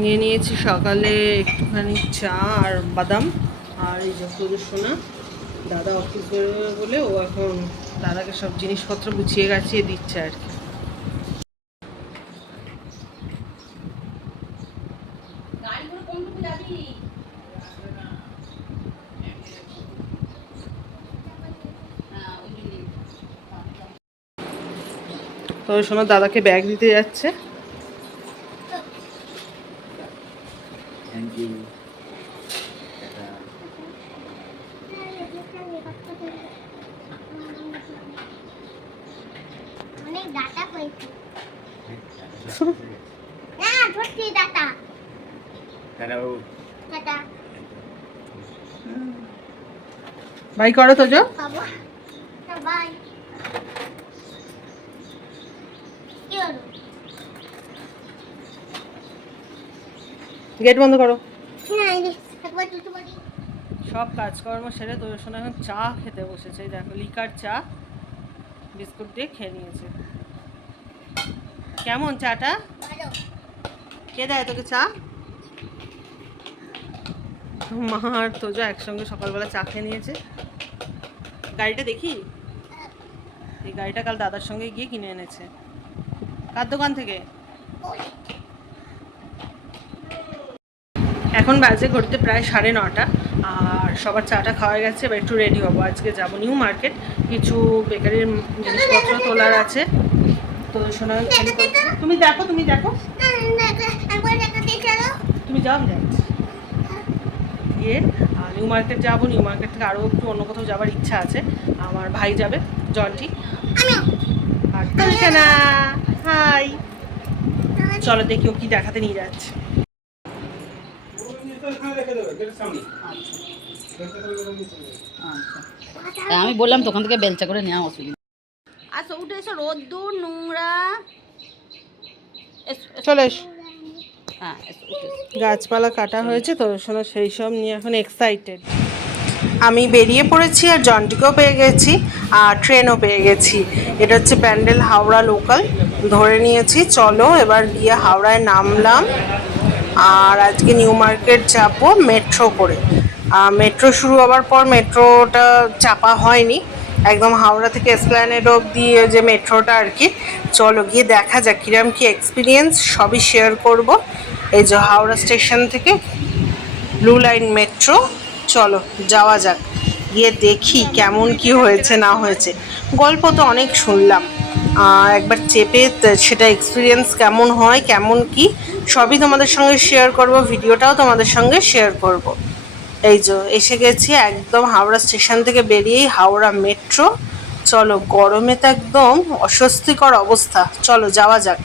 নিয়ে নিয়েছি সকালে একটুখানি চা আর বাদাম। আর এই যে সোনা দাদা অফিস বেরোবে বলে ও এখন দাদাকে সব জিনিসপত্র গুছিয়ে গাছিয়ে দিচ্ছে আর কি। তবে শোনো দাদাকে ব্যাগ দিতে যাচ্ছে। থ্যাংক ইউ অনেক ডাটা পেয়েছি না সত্যি ডাটা। ডাটা। বাই করো তো যো বাবা বাই। কি হলো? গেট বন্ধ করো। না এই যে, একবার দুটো বাড়ি সব কাজকর্ম সেরে তোর সঙ্গে এখন চা খেতে বসেছে। দেখো, লিকার চা, বিস্কুট দিয়ে খেয়ে নিয়েছে। কেমন চাটা? কে দেয় তোকে চা? মা আর তোজো একসঙ্গে সকালবেলা চা খেয়ে নিয়েছে। গাড়িটা দেখি? এই গাড়িটা কাল দাদার সঙ্গে গিয়ে কিনে এনেছে। কার দোকান থেকে? এখন বাজে ঘড়িতে প্রায় সাড়ে নটা আর সবার চাটা খাওয়া গেছে এবার একটু রেডি হব। আজকে যাব নিউ মার্কেট কিছু বেকারির জিনিসপত্র তোলার আছে। তো শোনা তুমি দেখো তুমি দেখো। তুমি যাও গিয়ে নিউ মার্কেট যাব নিউ মার্কেট থেকে আরও একটু অন্য কোথাও যাবার ইচ্ছা আছে। আমার ভাই যাবে জন্টি। আর না হাই চলো দেখি ও কি দেখাতে নিয়ে যাচ্ছে। হ্যাঁ, আমি বললাম তো থেকে বেলচা করে নেওয়া অসুবিধা। আচ্ছা উঠে এসো রোদ্দুর নোংরা। চলে এসো। হ্যাঁ এসো, উঠে এসো। গাছপালা কাটা হয়েছে তো শোনো সেই সব নিয়ে এখন এক্সাইটেড আমি বেরিয়ে পড়েছি আর জন্টিকেও পেয়ে গেছি আর ট্রেনও পেয়ে গেছি। এটা হচ্ছে প্যান্ডেল হাওড়া লোকাল ধরে নিয়েছি চলো এবার গিয়ে হাওড়ায় নামলাম। আর আজকে নিউ মার্কেট যাব মেট্রো করে। মেট্রো শুরু হওয়ার পর মেট্রোটা চাপা হয়নি। একদম হাওড়া থেকে এসপ্ল্যানেড অবধি যে মেট্রোটা আর কি। চলো গিয়ে দেখা যাক কিরম কি এক্সপিরিয়েন্স সবই শেয়ার করব। এই যে হাওড়া স্টেশন থেকে ব্লু লাইন মেট্রো চলো যাওয়া যাক। গিয়ে দেখি কেমন কি হয়েছে, না হয়েছে। গল্প তো অনেক শুনলাম। একবার চেপে সেটা এক্সপিরিয়েন্স কেমন হয়, কেমন কি, সবই তোমাদের সঙ্গে শেয়ার করব, ভিডিওটাও তোমাদের সঙ্গে শেয়ার করব। এই যে, এসে গেছি একদম হাওড়া স্টেশন থেকে বেরিয়েই হাওড়া মেট্রো চলো, গরমে তো একদম অস্বস্তিকর অবস্থা। চলো, যাওয়া যাক।